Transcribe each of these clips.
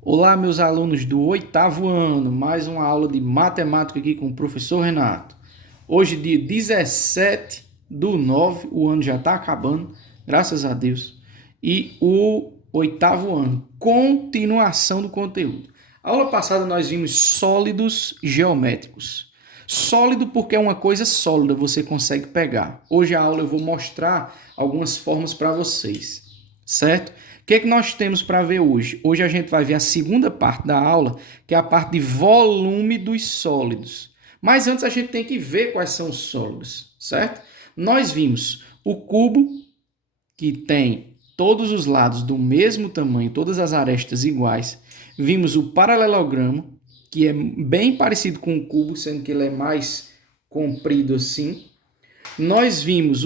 Olá, meus alunos do oitavo ano, mais uma aula de matemática aqui com o professor Renato. Hoje, dia 17/9, o ano já está acabando, graças a Deus. E o oitavo ano, continuação do conteúdo. A aula passada nós vimos sólidos geométricos. Sólido porque é uma coisa sólida, você consegue pegar. Hoje a aula eu vou mostrar algumas formas para vocês, certo? O que é que nós temos para ver hoje? Hoje a gente vai ver a segunda parte da aula, que é a parte de volume dos sólidos. Mas antes a gente tem que ver quais são os sólidos, certo? Nós vimos o cubo, que tem todos os lados do mesmo tamanho, todas as arestas iguais. Vimos o paralelogramo, que é bem parecido com o cubo, sendo que ele é mais comprido assim. Nós vimos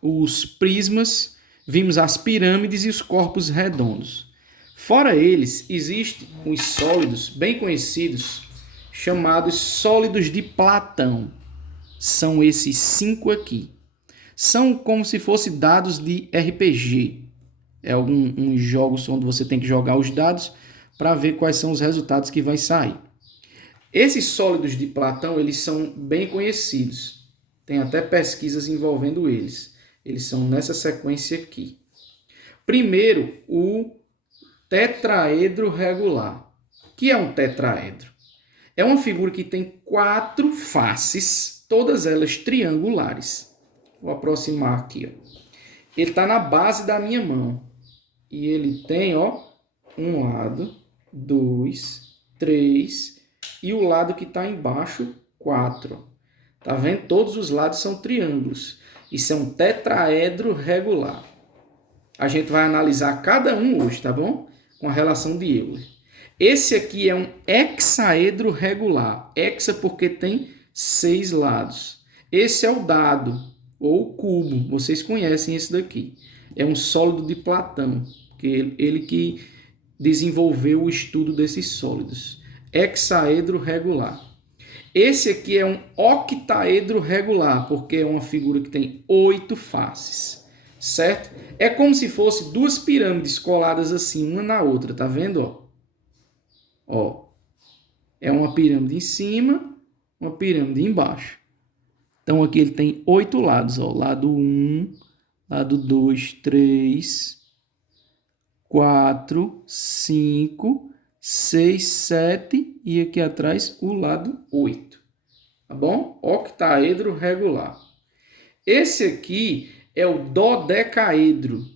os prismas, vimos as pirâmides e os corpos redondos. Fora eles, existem os sólidos bem conhecidos, chamados sólidos de Platão. São esses 5 aqui. São como se fossem dados de RPG. É uns jogos onde você tem que jogar os dados para ver quais são os resultados que vai sair. Esses sólidos de Platão, eles são bem conhecidos. Tem até pesquisas envolvendo eles. Eles são nessa sequência aqui. Primeiro, o tetraedro regular. O que é um tetraedro? É uma figura que tem 4 faces, todas elas triangulares. Vou aproximar aqui. Ó. Ele está na base da minha mão. E ele tem, ó, um lado, 2, 3 e o lado que está embaixo, 4. Tá vendo? Todos os lados são triângulos. Isso é um tetraedro regular. A gente vai analisar cada um hoje, tá bom? Com a relação de Euler. Esse aqui é um hexaedro regular. Hexa porque tem 6 lados. Esse é o dado, ou cubo. Vocês conhecem esse daqui. É um sólido de Platão, que ele que desenvolveu o estudo desses sólidos. Hexaedro regular. Esse aqui é um octaedro regular, porque é uma figura que tem 8 faces, certo? É como se fosse duas pirâmides coladas assim, uma na outra, tá vendo? Ó, é uma pirâmide em cima, uma pirâmide embaixo. Então aqui ele tem 8 lados, ó, lado 1, lado 2, 3, 4, 5, 6, 7 e aqui atrás o lado 8. Tá bom? Octaedro regular. Esse aqui é o dodecaedro,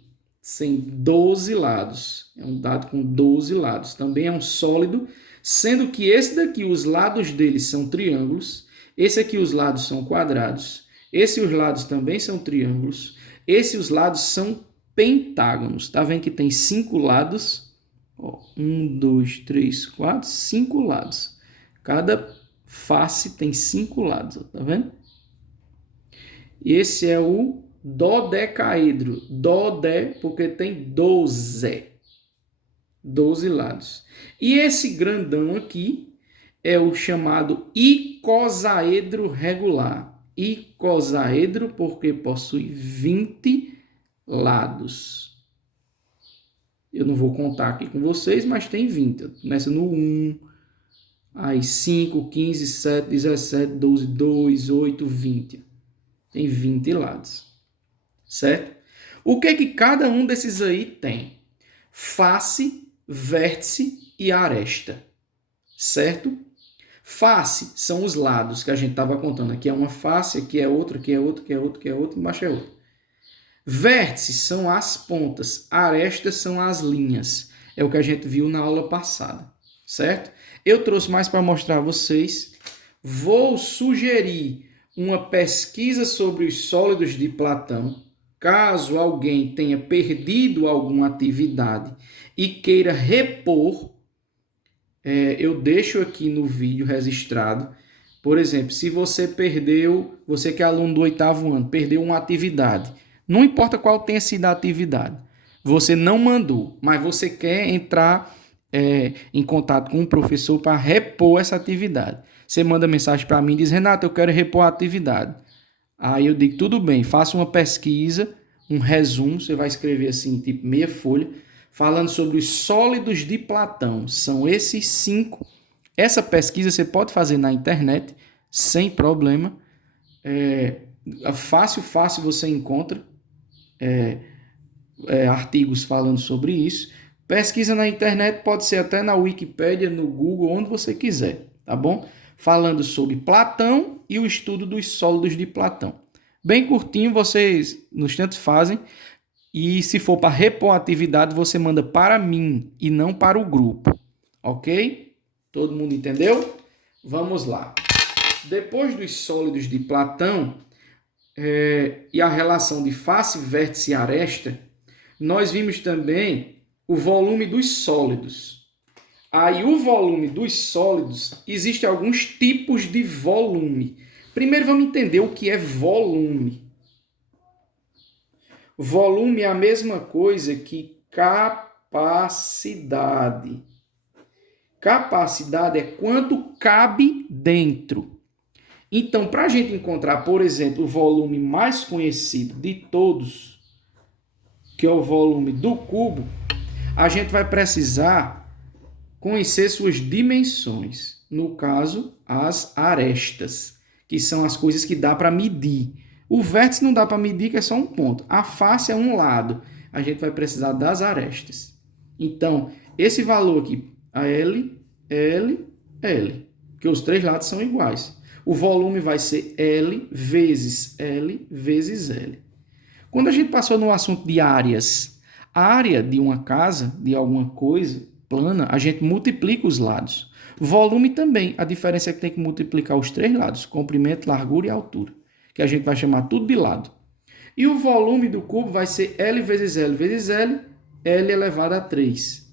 sem 12 lados. É um dado com 12 lados. Também é um sólido, sendo que esse daqui, os lados dele são triângulos. Esse aqui, os lados são quadrados. Esse, os lados também são triângulos. Esse, os lados são pentágonos. Tá vendo que tem 5 lados? 1, 2, 3, 4, 5 lados. Cada face tem 5 lados, tá vendo? E esse é o dodecaedro. Dode, porque tem 12. 12 lados. E esse grandão aqui é o chamado icosaedro regular. Icosaedro porque possui 20 lados. Eu não vou contar aqui com vocês, mas tem 20. Começa no 1, aí 5, 15, 7, 17, 12, 2, 8, 20. Tem 20 lados, certo? O que é que cada um desses aí tem? Face, vértice e aresta, certo? Face são os lados que a gente estava contando. Aqui é uma face, aqui é outra, aqui é outra, aqui é outra, aqui é outra, embaixo é outra. Vértices são as pontas, arestas são as linhas. É o que a gente viu na aula passada, certo? Eu trouxe mais para mostrar a vocês. Vou sugerir uma pesquisa sobre os sólidos de Platão, caso alguém tenha perdido alguma atividade e queira repor, eu deixo aqui no vídeo registrado. Por exemplo, se você perdeu, você que é aluno do oitavo ano, perdeu uma atividade, não importa qual tenha sido a atividade, você não mandou, mas você quer entrar em contato com o professor para repor essa atividade. Você manda mensagem para mim e diz: Renato, eu quero repor a atividade. Aí eu digo: tudo bem, faça uma pesquisa, um resumo, você vai escrever assim, tipo meia folha, falando sobre os sólidos de Platão. São esses 5. Essa pesquisa você pode fazer na internet, sem problema. Fácil você encontra artigos falando sobre isso. Pesquisa na internet, pode ser até na Wikipédia, no Google, onde você quiser, tá bom? Falando sobre Platão e o estudo dos sólidos de Platão. Bem curtinho, vocês no instante fazem. E se for para repor a atividade, você manda para mim e não para o grupo. Ok? Todo mundo entendeu? Vamos lá. Depois dos sólidos de Platão e a relação de face, vértice e aresta, nós vimos também o volume dos sólidos. Aí o volume dos sólidos, existem alguns tipos de volume. Primeiro vamos entender o que é volume. Volume é a mesma coisa que capacidade. Capacidade é quanto cabe dentro. Então, para a gente encontrar, por exemplo, o volume mais conhecido de todos, que é o volume do cubo, a gente vai precisar conhecer suas dimensões. No caso, as arestas, que são as coisas que dá para medir. O vértice não dá para medir, que é só um ponto. A face é um lado. A gente vai precisar das arestas. Então, esse valor aqui, a L, L, L, porque os 3 lados são iguais. O volume vai ser L vezes L vezes L. Quando a gente passou no assunto de áreas, a área de uma casa, de alguma coisa plana, a gente multiplica os lados. Volume também, a diferença é que tem que multiplicar os 3 lados, comprimento, largura e altura, que a gente vai chamar tudo de lado. E o volume do cubo vai ser L vezes L vezes L, L elevado a 3,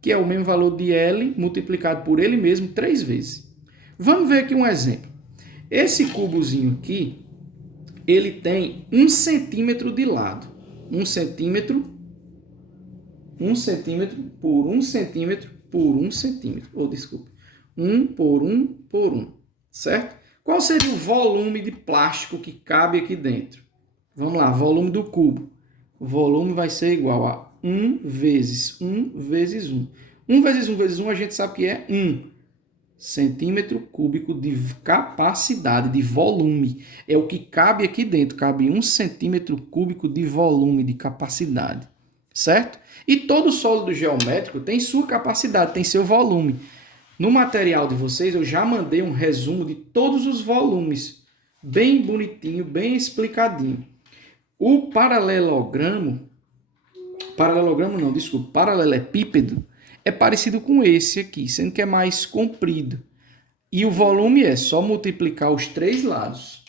que é o mesmo valor de L multiplicado por ele mesmo 3 vezes. Vamos ver aqui um exemplo. Esse cubozinho aqui, ele tem 1 centímetro de lado. 1 centímetro por 1 centímetro por 1 centímetro. Ou, desculpe, 1 por 1 por 1, certo? Qual seria o volume de plástico que cabe aqui dentro? Vamos lá, volume do cubo. O volume vai ser igual a 1 vezes 1 vezes 1. 1 vezes 1 vezes 1 a gente sabe que é 1 centímetro cúbico de capacidade, de volume. É o que cabe aqui dentro. Cabe 1 centímetro cúbico de volume, de capacidade. Certo? E todo sólido geométrico tem sua capacidade, tem seu volume. No material de vocês, eu já mandei um resumo de todos os volumes. Bem bonitinho, bem explicadinho. O paralelepípedo é parecido com esse aqui, sendo que é mais comprido. E o volume é só multiplicar os 3 lados.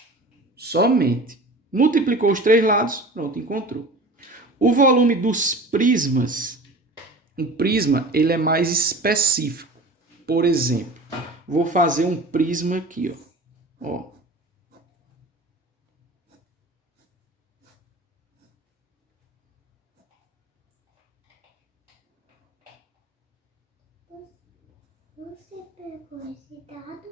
Somente. Multiplicou os 3 lados, pronto, encontrou. O volume dos prismas, o prisma ele é mais específico. Por exemplo, vou fazer um prisma aqui, ó. Você pegou esse dado?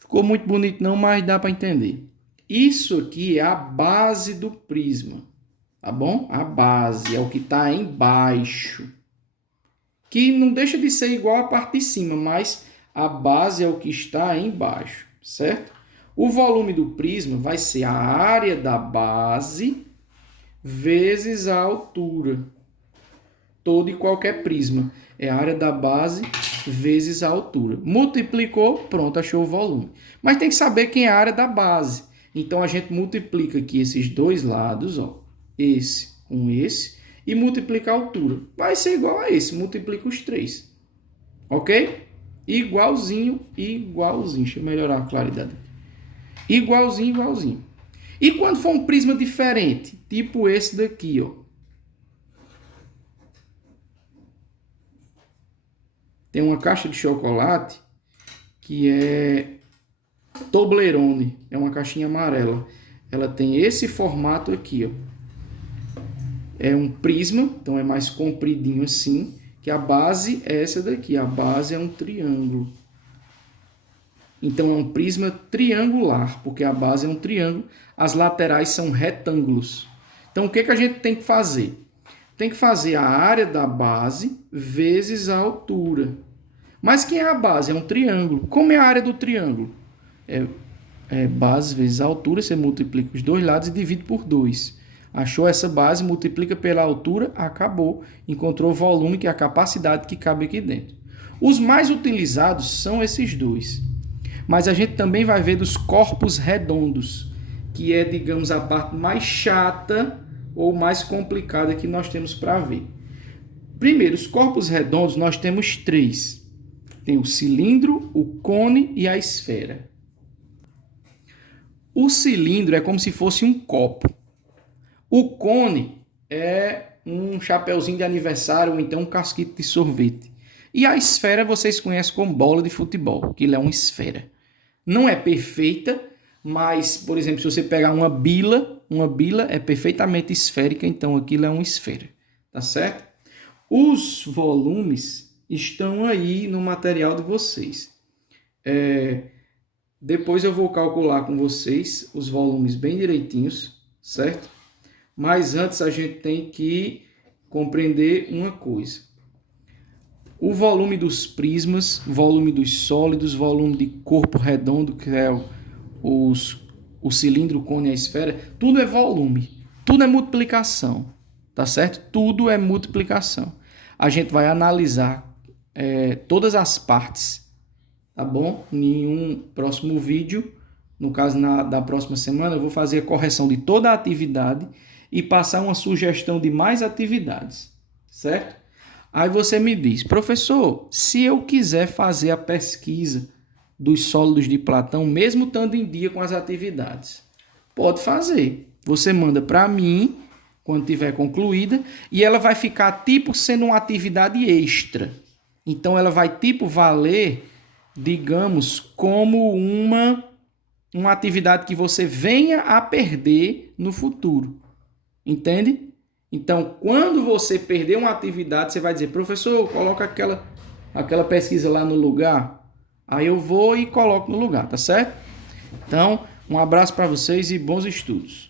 Ficou muito bonito não, mas dá para entender. Isso aqui é a base do prisma, tá bom? A base é o que está embaixo, que não deixa de ser igual à parte de cima, mas a base é o que está embaixo, certo? O volume do prisma vai ser a área da base vezes a altura. Todo e qualquer prisma é a área da base vezes a altura. Multiplicou, pronto, achou o volume. Mas tem que saber quem é a área da base. Então, a gente multiplica aqui esses 2 lados, ó, esse com esse, e multiplica a altura. Vai ser igual a esse, multiplica os 3. Ok? Igualzinho, igualzinho. Deixa eu melhorar a claridade. Igualzinho, igualzinho. E quando for um prisma diferente, tipo esse daqui, ó. Tem uma caixa de chocolate que é Toblerone, é uma caixinha amarela. Ela tem esse formato aqui, ó. É um prisma, então é mais compridinho assim, que a base é essa daqui. A base é um triângulo. Então é um prisma triangular, porque a base é um triângulo, as laterais são retângulos. Então o que a gente tem que fazer? tem que fazer a área da base vezes a altura. Mas quem é a base? É um triângulo. Como é a área do triângulo? Base vezes a altura, você multiplica os dois lados e divide por 2. Achou essa base, multiplica pela altura, acabou. Encontrou o volume, que é a capacidade que cabe aqui dentro. Os mais utilizados são esses dois. Mas a gente também vai ver dos corpos redondos, que é, digamos, a parte mais chata ou mais complicada que nós temos para ver. Primeiro, os corpos redondos nós temos 3. Tem o cilindro, o cone e a esfera. O cilindro é como se fosse um copo. O cone é um chapeuzinho de aniversário ou então um casquito de sorvete. E a esfera vocês conhecem como bola de futebol, que é uma esfera. Não é perfeita, mas, por exemplo, se você pegar uma bila é perfeitamente esférica, então aquilo é uma esfera, tá certo? Os volumes estão aí no material de vocês. Depois eu vou calcular com vocês os volumes bem direitinhos, certo? Mas antes a gente tem que compreender uma coisa. O volume dos prismas, volume dos sólidos, volume de corpo redondo, que é o cilindro, o cone e a esfera, tudo é volume, tudo é multiplicação, tá certo? Tudo é multiplicação. A gente vai analisar todas as partes, tá bom? Em um próximo vídeo, no caso da próxima semana, eu vou fazer a correção de toda a atividade e passar uma sugestão de mais atividades, certo? Aí você me diz, professor, se eu quiser fazer a pesquisa dos sólidos de Platão, mesmo estando em dia com as atividades, pode fazer. Você manda para mim, quando tiver concluída, e ela vai ficar tipo sendo uma atividade extra. Então ela vai tipo valer, digamos, como uma atividade que você venha a perder no futuro. Entende? Então, quando você perder uma atividade, você vai dizer, professor, coloca aquela pesquisa lá no lugar. Aí eu vou e coloco no lugar, tá certo? Então, um abraço para vocês e bons estudos.